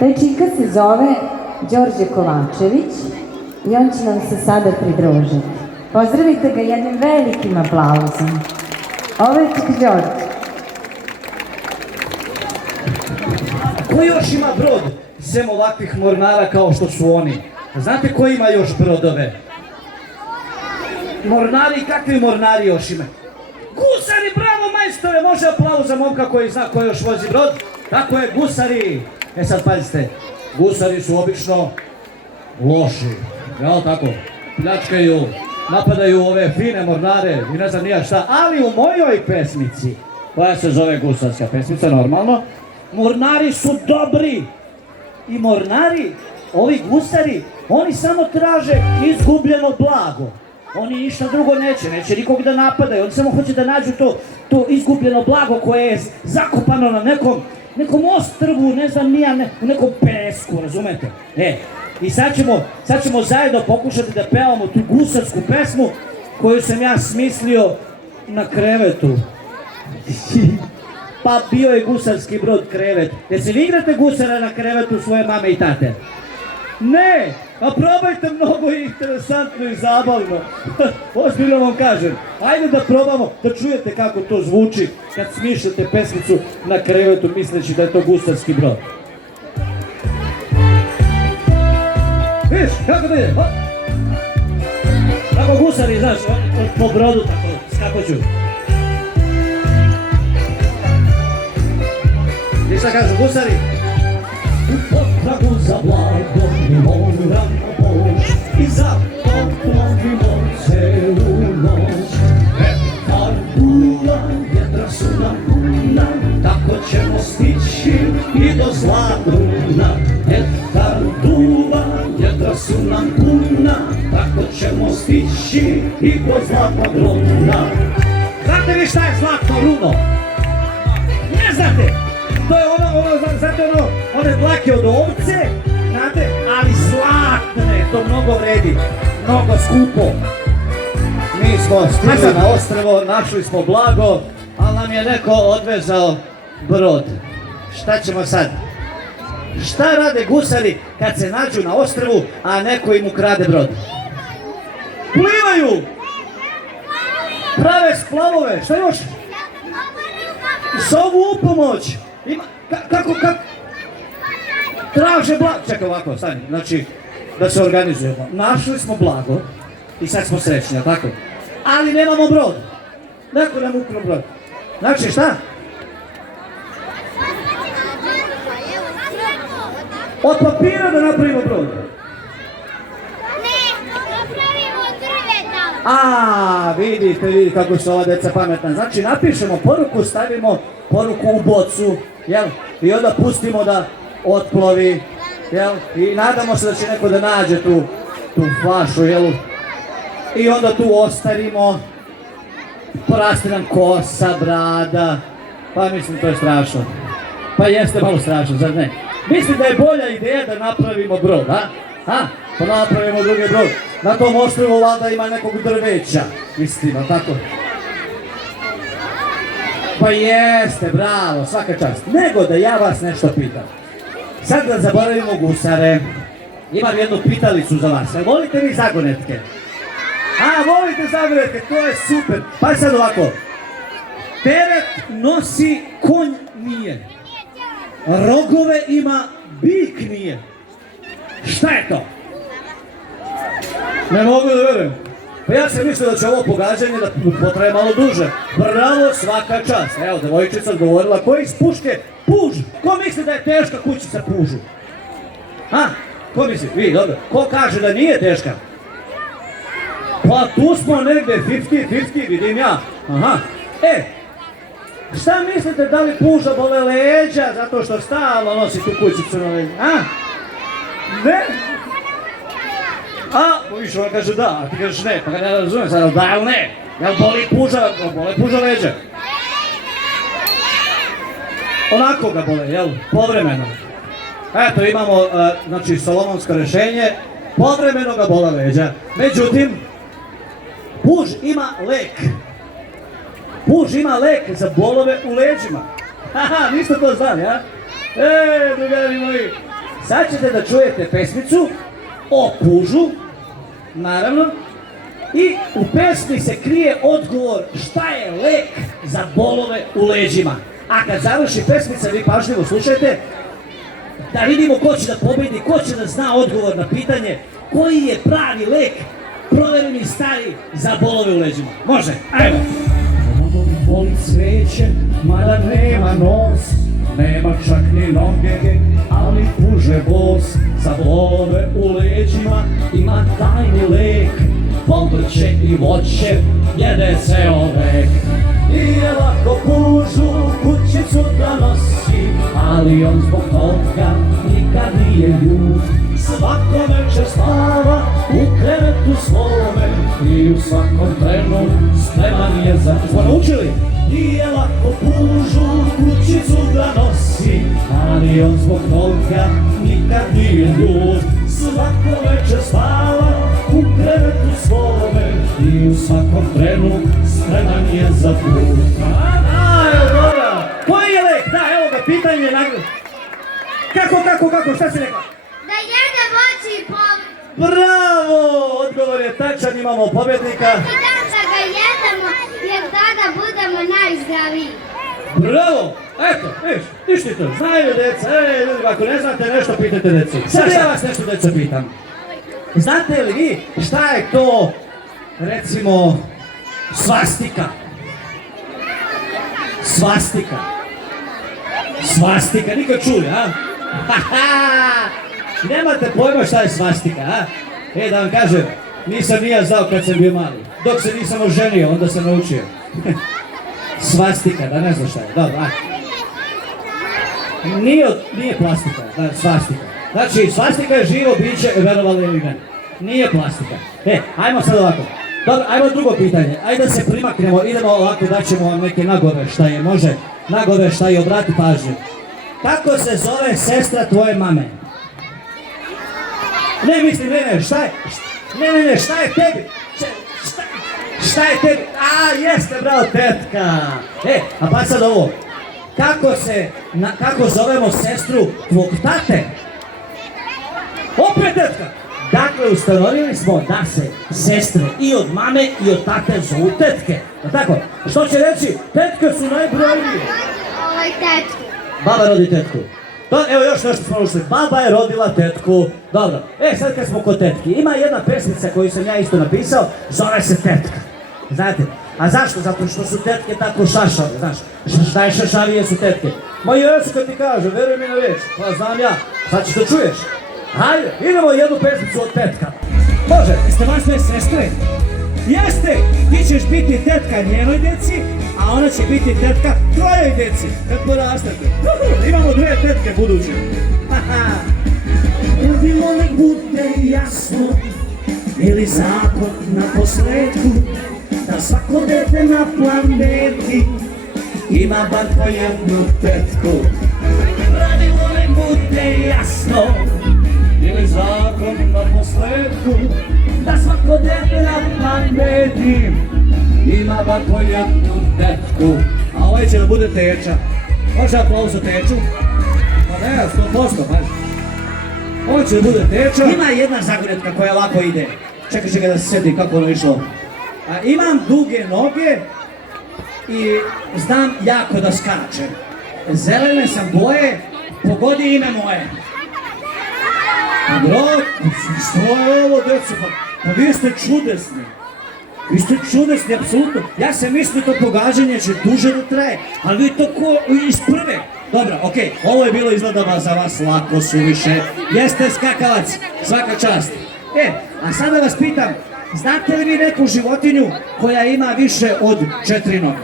Taj čika se zove Đorđe Kovačević i on će nam se sada pridružiti. Pozdravite ga jednim velikim aplauzom. Ovo je čik Đorđe. Ko još ima brod, sem ovakvih mornara kao što su oni? Znate ko ima još brodove? Mornari, kakvi mornari još ima? Gusari, bravo majstore, može aplauz za momka koji zna ko još vozi brod? Tako je, gusari. E sad pazite, gusari su obično loši, jel tako? Pljačkaju, napadaju ove fine mornare i ne znam nija šta, ali u mojoj pesmici, koja se zove gusarska pesmica, normalno, mornari su dobri. I mornari, ovi gusari, oni samo traže izgubljeno blago. Oni ništa drugo neće nikog da napadaju, oni samo hoće da nađu to izgubljeno blago koje je zakopano na nekom ostrvu, ne znam nija, u nekom pesku, razumete? I sad ćemo zajedno pokušati da pevamo tu gusarsku pesmu koju sam ja smislio na krevetu. Pa bio je gusarski brod krevet. Jer se vi igrate gusara na krevetu svoje mame i tate? Ne! A probajte, mnogo interesantno i zabavno. Ozbiljno vam kažem. Ajde da probamo, da čujete kako to zvuči kad smišljate pesmicu na krevetu misleći da je to gusarski brod. Viš, kako da ide? Kako gusari, znaš, po brodu tako skakoću. I šta kažu gusari? U potragu za blagom mi moramo poć i zato plovimo celu noć. Vetar duva, vjetra su nam puna, tako ćemo stići i do Zlatruna. Vetar duva, vjetra su nam puna, tako ćemo stići i do Zlatnog Runa. Znate vi šta je Zlatno Runo? Ne znate? To je znate one dlake od ovce, znate, ali zlatne, to mnogo vredi, mnogo skupo. Mi smo stigli na ostrvo, našli smo blago, ali nam je neko odvezao brod. Šta ćemo sad? Šta rade gusari kad se nađu na ostrvu, a neko im ukrade brod? Plivaju! Prave splavove, šta još? Zovu u pomoć! Kako? Traže blago. Čekaj ovako, stani, znači, da se organizujemo. Našli smo blago i sad smo srećni, a tako? Ali nemamo brod. Neko nam ukrao brod. Znači, šta? Od papira da napravimo brod. Vidite kako su ova deca pametna. Znači, napišemo poruku, stavimo poruku u bocu, jel? I onda pustimo da otplovi, jel? I nadamo se da će neko da nađe tu flašu, jel? I onda tu ostavimo, porasti nam kosa, brada, pa mislim to je strašno. Pa jeste malo strašno, zar ne? Mislim da je bolja ideja da napravimo brod, a? Pa napravimo drugi brod. Na tom ostrvu valjda ima nekog drveća, mislim, a tako? Pa jeste, bravo, svaka čast. Nego da ja vas nešto pitam. Sad da zaboravimo gusare. Imam jednu pitalicu za vas. Volite vi zagonetke? Volite zagonetke, to je super. Pa sad ovako. Teret nosi, konj nije. Rogove ima, bik nije. Šta je to? Ne mogu da verujem. Pa ja sam mislio da će ovo pogađanje da potraje malo duže. Bravo, svaka čast. Evo, devojčica odgovorila, ko iz puške? Puž! Ko misli da je teška kućica pužu? Ko misli? Vi, dobro. Ko kaže da nije teška? Pa tu smo negde 50-50, vidim ja. Šta mislite, da li puža bole leđa zato što stalno nosi tu kućicu na leđa? Ne? Viš, ona kaže da, a ti kažeš ne, pa ga ne razumijem sad, da ili ne? Jel boli puža leđa? Onako ga bole, jel? Povremeno. Eto, imamo, znači, solomonsko rešenje, povremeno ga bole leđa. Međutim, puž ima lek. Puž ima lek za bolove u leđima. Niste to znali, a? Drugari moji, Sad ćete da čujete pesmicu o pužu, naravno, i u pesmi se krije odgovor šta je lek za bolove u leđima. A kad završi pesmica, vi pažljivo slušajte, da vidimo ko će da pobedi, ko će da zna odgovor na pitanje koji je pravi lek, provereni stari, za bolove u leđima. Može, ajmo! Vodovi boli cveće, mada nema nos, nema čak ni noge, ali puže bos. Za bolove u leđima ima tajni lek, povrće i voće jede ceo vek. Nije lako pužu kućicu da nosi, ali on zbog toga nikad nije ljud. Svako večer spava u krevetu svome i u svakom trenu spreman je za... Smo naučili? Nije lako pužu kućicu da nosi, ali on zbog toga nikad nije ljud. Svako večer spava u krevetu svome i u svakom trenu spreman je za put. Evo dobro! Koji je lek? Da, evo ga, pitanje nagrade. Kako, šta si rekla? Da jede voće i povrće. Bravo! Odgovor je tačan, imamo pobjednika. I da ga jedemo jer tada budemo najzdraviji. Bravo! Eto, viš, ti to, znaju deca, ljudi, ako ne znate nešto, pitajte decu. Sad ja vas nešto, deca, pitam. Znate li vi šta je to, recimo, svastika? Svastika, nikad čuli, a? Nemate pojma šta je svastika, a? Da vam kažem, nisam ni ja znao kad sam bio mali. Dok se nisam oženio, onda sam naučio. Svastika, da ne znaš šta je, dobro, Nije plastika, svastika. Znači, svastika je živo biće, verovali ili ne. Nije plastika. Ajmo sad ovako. Dobro, ajmo drugo pitanje. Ajde da se primaknemo, idemo ovako, daćemo vam neke nagoveštaje, može? Nagoveštaje, obrati pažnju. Kako se zove sestra tvoje mame? Šta je tebi? Šta je tebi? Jeste, bravo, tetka. A pa sad ovo. Kako zovemo sestru tvog tate? Opet tetka. Dakle, ustanovili smo da se sestre i od mame i od tate zovu tetke. Tako? Što će reći? Tetke su najbrojnije. Ovo je tetku. Baba rodi tetku. Evo još nešto smo ušli. Baba je rodila tetku. Dobro. Sad kad smo kod tetki. Ima jedna pesmica koju sam ja isto napisao. Zove se Tetka. Znate? A zašto? Zato što su tetke tako šašave, znaš. Najšašavije su tetke. Ma jesu kad ti kažem, veruj mi na riječ. Pa znam ja. Sad ćeš da čuješ. Hajde, idemo jednu pesmicu od tetka. Može, jeste vas sve sestre? Jeste! Ti ćeš biti tetka njenoj deci, a ona će biti tetka tvojoj deci, kad porastete. Imamo dve tetke buduće. Bilo nek bude jasno, ili zakon na posledku, da svako dete na planeti ima bar po jednu tetku. Pravilo nek bude jasno, ili zakon na posledku, da svako dete na planeti ima bar po jednu tetku. A ovaj će da bude teča. Može aplauz za teču? Pa ne, 100%, paži. Ovo će da bude teča. Ima jedna zagonetka koja lako ide. Čekaj da se sjetim kako ono išlo. Imam duge noge i znam jako da skačem. Zelene sam boje, pogodi ime moje. Bro, što je ovo, deco? Pa vi ste čudesni. Vi ste čudesni, apsolutno. Ja sam mislio to pogađanje će duže da traje, ali vi to ko iz prve. Dobro, okej, ovo je bilo izgleda za vas lako suviše. Jeste skakavac, svaka čast. A sada vas pitam, znate li vi neku životinju koja ima više od 4 noge?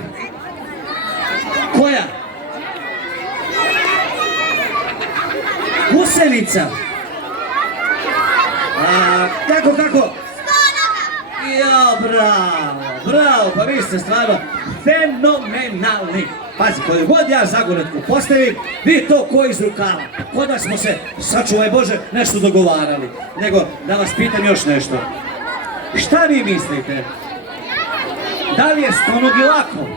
Koja? Gusenica. Kako? Bravo, pa vi ste stvarno fenomenalni. Pazi, koju god ja zagonetku postavim, vi to ko iz rukava. Kod da smo se, sačuvaj Bože, nešto dogovarali. Nego, da vas pitam još nešto. Šta vi mislite? Da li je stonogi lako?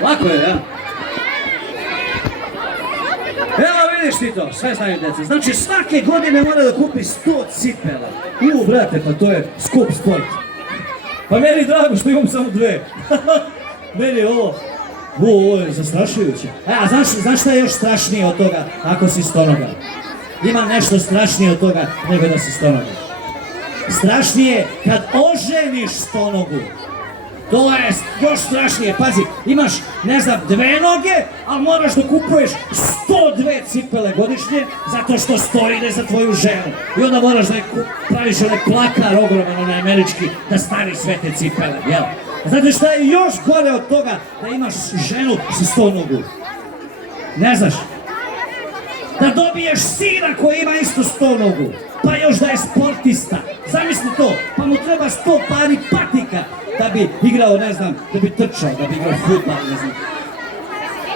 Lako je, ja? Evo vidiš ti to, sve znaju djeca. Znači svake godine mora da kupi 100 cipela. Brate, pa to je skup sport. Pa meni je drago što imam samo 2. Meni je ovo je zastrašujuće. A znaš šta je još strašnije od toga ako si stonoga? Ima nešto strašnije od toga nego da si stonoga. Strašnije je kad oženiš stonogu. To je još strašnije. Pazi, imaš, ne znam, 2 noge, ali moraš da kupuješ 102 cipele godišnje zato što stoji ide za tvoju ženu. I onda moraš da praviš onaj plakar ogroman, onaj američki, da staviš sve te cipele, jel? Znate šta je još gore od toga da imaš ženu sa 100 nogu? Ne znaš? Da dobiješ sina koji ima isto 100 nogu, pa još da je sportista. Zamisli to, pa mu treba 100 pari patika da bi igrao, ne znam, da bi trčao, da bi igrao fudbal, ne znam.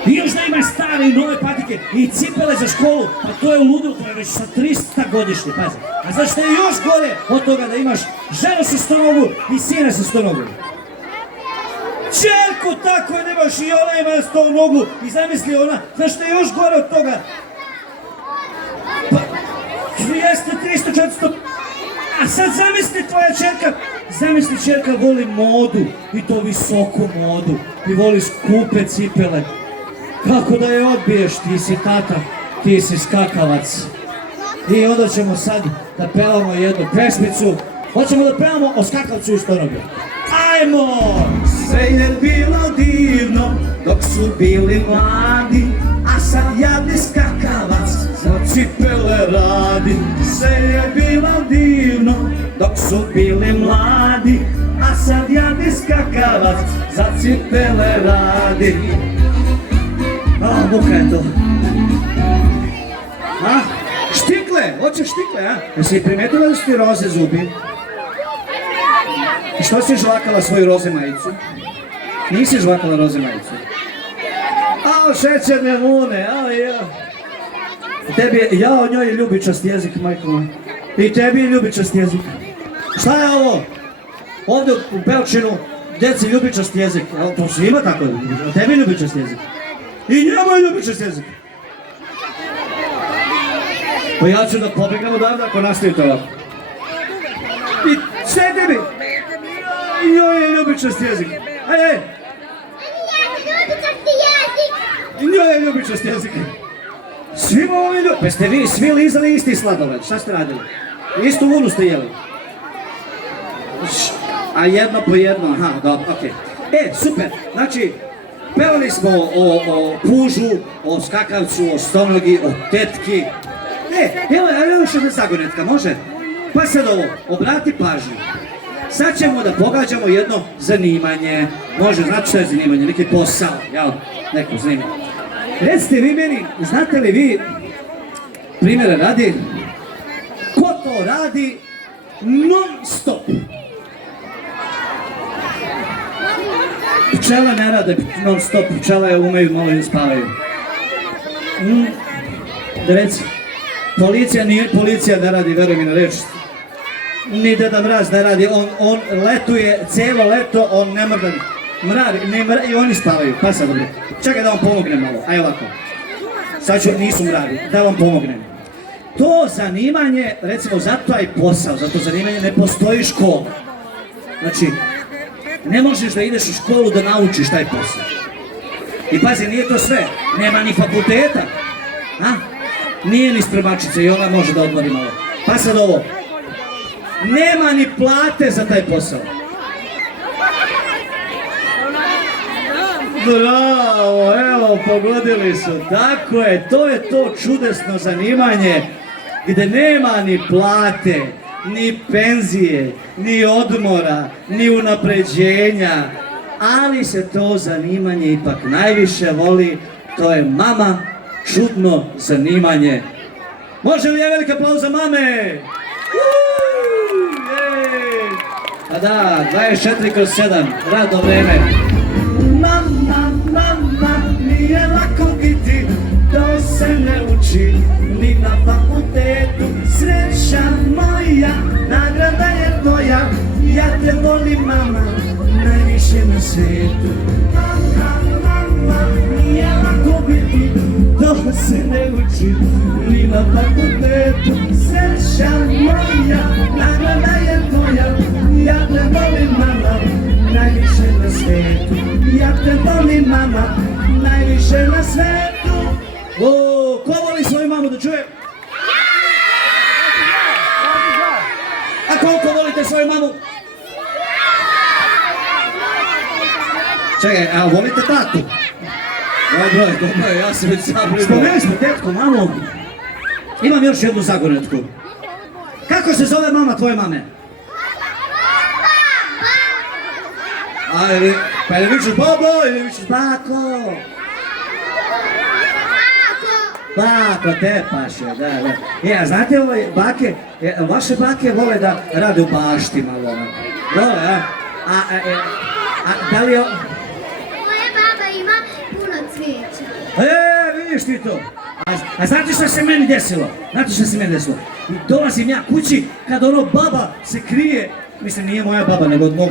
I još da ima stare i nove patike i cipele za školu, pa to je ludilo, to je već sa 300 godišnje, pazi. A znaš šta je još gore od toga da imaš ženu sa 100 nogu i sina sa 100 nogu? Čerku tako je nemaš i ona ima 100 nogu i zamisli ona, znaš šta je još gore od toga? Pa, jeste 300, 400, a sad zamisli tvoja čerka, zamisli čerka voli modu i to visoku modu i voli skupe cipele. Kako da je odbiješ, ti si tata, ti si skakavac. I onda ćemo sad da pevamo jednu pesmicu, hoćemo da pevamo o skakavcu i stonoge. Ajmo! Sve je bilo divno dok su bili mladi, a sad jadni skakavac za cipele radi. Sve je bilo divno dok su bili mladi, a sad jadni skakavac za cipele radi. Muka je to. Štikle, hoćeš štikle, a? Jesi primetila da su ti roze zubi? I što si žvakala svoju roze majicu? Nisi žvakala roze majicu? Šećerne lune, tebi, o njoj je ljubičast jezik, majko. I tebi je ljubičast jezik. Šta je ovo? Ovdje u Belčinu, djeci ljubičast jezik. To se ima tako, a tebi je ljubičast jezik. I njemu je ljubičast jezik. Pa ja ću da pobegam odavde ako nastavite ovako. I sedi mi! I njoj je ljubičast jezik. Ajde! I njoj je ljubičast jezik. Svima ovi ljubičast. Pa ste vi svi lizali isti sladoled. Šta ste radili? Istu vunu ste jeli. A jedno po jedno. Aha, dobro, okej. Super. Znači, pevali smo o pužu, o skakavcu, o stonogi, o tetki. Evo još jedna zagonetka, može? Pa sad ovo, obrati pažnju. Sad ćemo da pogađamo jedno zanimanje. Može, znate što je zanimanje? Neki posao, jel? Neko zanimanje. Recite vi meni, znate li vi, primjera radi, ko to radi non stop? Pčela ne rade non stop, pčela umeju malo i spavaju. Da reci, policija ne radi, veruj mi na reč. Ni Deda Mraz ne radi, on letuje cijelo leto, on ne mrda. I oni spavaju, pa sad dobro. Čekaj da vam pomognem malo, aj ovako. Sad ću, nisu mradi, da vam pomognem. To zanimanje, recimo za taj posao, za to zanimanje ne postoji škola. Znači, ne možeš da ideš u školu da naučiš taj posao. I pazi, nije to sve, nema ni fakulteta. Nije ni spremačica i ona može da odmori malo. Pa sad ovo, nema ni plate za taj posao. Bravo, evo, pogodili su. Tako je to čudesno zanimanje gdje nema ni plate, ni penzije, ni odmora, ni unapređenja, ali se to zanimanje ipak najviše voli, to je mama, čudno zanimanje. Može li je veliki aplauz za mame? Pa da, 24/7, radno vreme. Mama, nije lako biti, to se ne uči, ni na fakultetu. Sreća moja, nagrada je tvoja, ja te volim mama, najviše na svijetu. Mama, nije lako biti, to može se ne uči ni na fakultetu. Sreća moja, nagrada je tvoja, ja te volim mama, najviše na svetu. Ja te volim mama, najviše na svetu. O, ko voli svoju mamu da čuje? A koliko volite svoju mamu? Čekaj, a volite tatu? Ovaj broj, dobro, ja sam već zabrinio. Spomenuli smo tetku, mamu. Imam još jednu zagonetku. Kako se zove mama tvoje mame? Pa ili vičeš bobo ili vičeš bako? Bako, tepaš je, da. A znate bake, vaše bake vole da rade u bašti malo. Vole, a? Da li je... Moja baba ima puno cvijeća. Vidiš ti to? A znate šta se meni desilo? I dolazim ja kući kad ono baba se krije, mislim nije moja baba nego od mog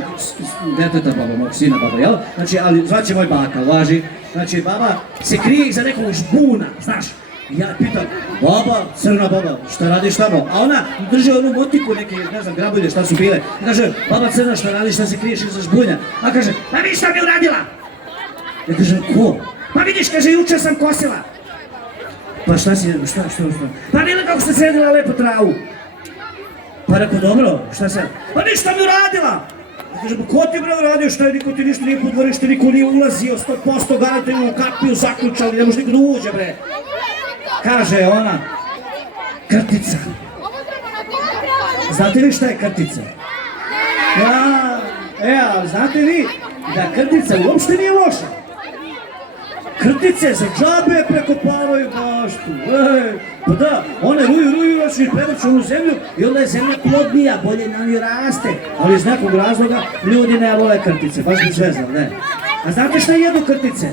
deteta baba, mog sina baba, jel? Znači, ali zvaće moj baka, važi. Znači, baba se krije iza nekog žbuna, znaš? I ja pitam, baba, crna baba, šta radiš tamo? A ona drži onu motiku, neke, ne znam, grabulje, šta su bile. I kaže, baba crna, šta radiš, šta se kriješ iza žbunja? A kaže, pa vidiš šta mi uradila? Ja kažem, ko? Pa vidiš, kaže, jučer sam kosila. Pa šta? Pa vidjela kako ste sredila lepo travu. Pa rekao, dobro, šta sad? Pa ništa mi uradila! Ja kažem, ko ti bre uradio, šta je, niko ti ništa nije po dvorište, niko nije ulazio, 100% garantujem u kapiju zaključali, ne može niko da uđe bre. Kaže ona, krtica. Znate vi šta je krtica? Ali znate vi da krtica uopšte nije loša. Krtice za džabe prekopavaju baštu. Pa da, one ruju, znači prevrću onu zemlju i onda je zemlja plodnija, bolje na njoj raste. Ali iz nekog razloga ljudi ne vole krtice, baš bi sve znao, ne. A znate šta jedu krtice?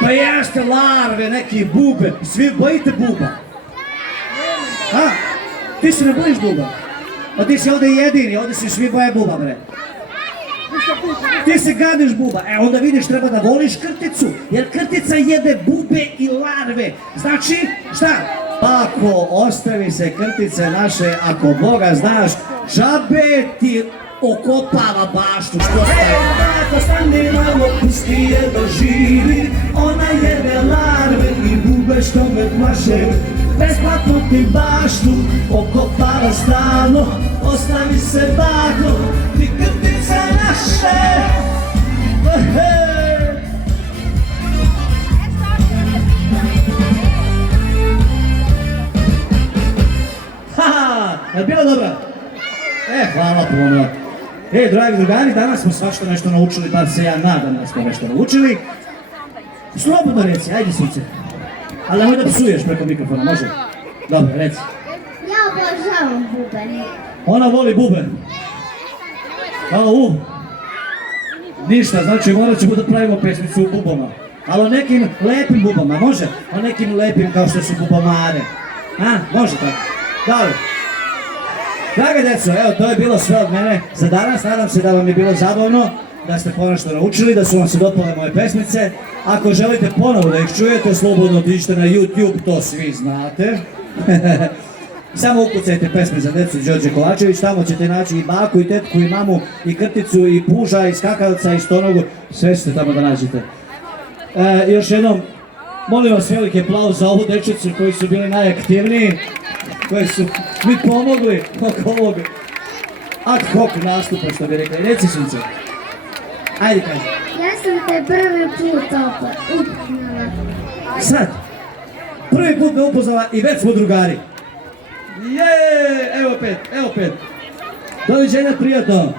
Pa jeste larve, neki bube, svi bojite buba. Ti se ne bojiš buba? Pa ti si ovdje jedini, ovdje si svi boje buba, bre. Ti se gadiš buba, onda vidiš treba da voliš krticu, jer krtica jede bube i larve. Znači, šta? Pa ako ostavi se krtice naše, ako Boga znaš, džabe ti okopava baštu, što staje. Ako stani malo, pusti je da živi, ona jede larve i bube što me plaše. Besplatno ti baštu okopava stalno, ostavi se bako, ti krtice naše. Je bilo dobro? Hvala puno. Dragi drugari, danas smo svašta nešto naučili, bar se ja nadam da smo nešto naučili. Slobodno reci, ajde suce. Ali nemoj da psuješ preko mikrofona, može? Dobro, reci. Ja obožavam bube. Ona voli bube. Ništa, znači morat ćemo da pravimo pesmicu u bubama. Ali o nekim lepim bubama, može? O nekim lepim kao što su bubamare. Može tako? Dobro. Drage djeco, evo to je bilo sve od mene za danas. Nadam se da vam je bilo zabavno, da ste ponešto naučili, da su vam se dopale moje pesmice. Ako želite ponovo da ih čujete, slobodno otiđite na YouTube, to svi znate. Samo ukucajte pesme za djecu Đorđe Kovačević, tamo ćete naći i baku, i tetku, i mamu, i krticu, i puža, i skakavca, i stonogu, sve ćete tamo da nađete. Još jednom, molim vas veliki aplauz za ovu dečicu koji su bili najaktivniji, koji su mi pomogli oko ovog ad hoc nastupa, što bi rekli. Reci sunce. Ajde kaži. Ja sam te prvi put upoznala. Sad? Prvi put me upoznala i već smo drugari. Evo pet. Doviđenja, prijatno.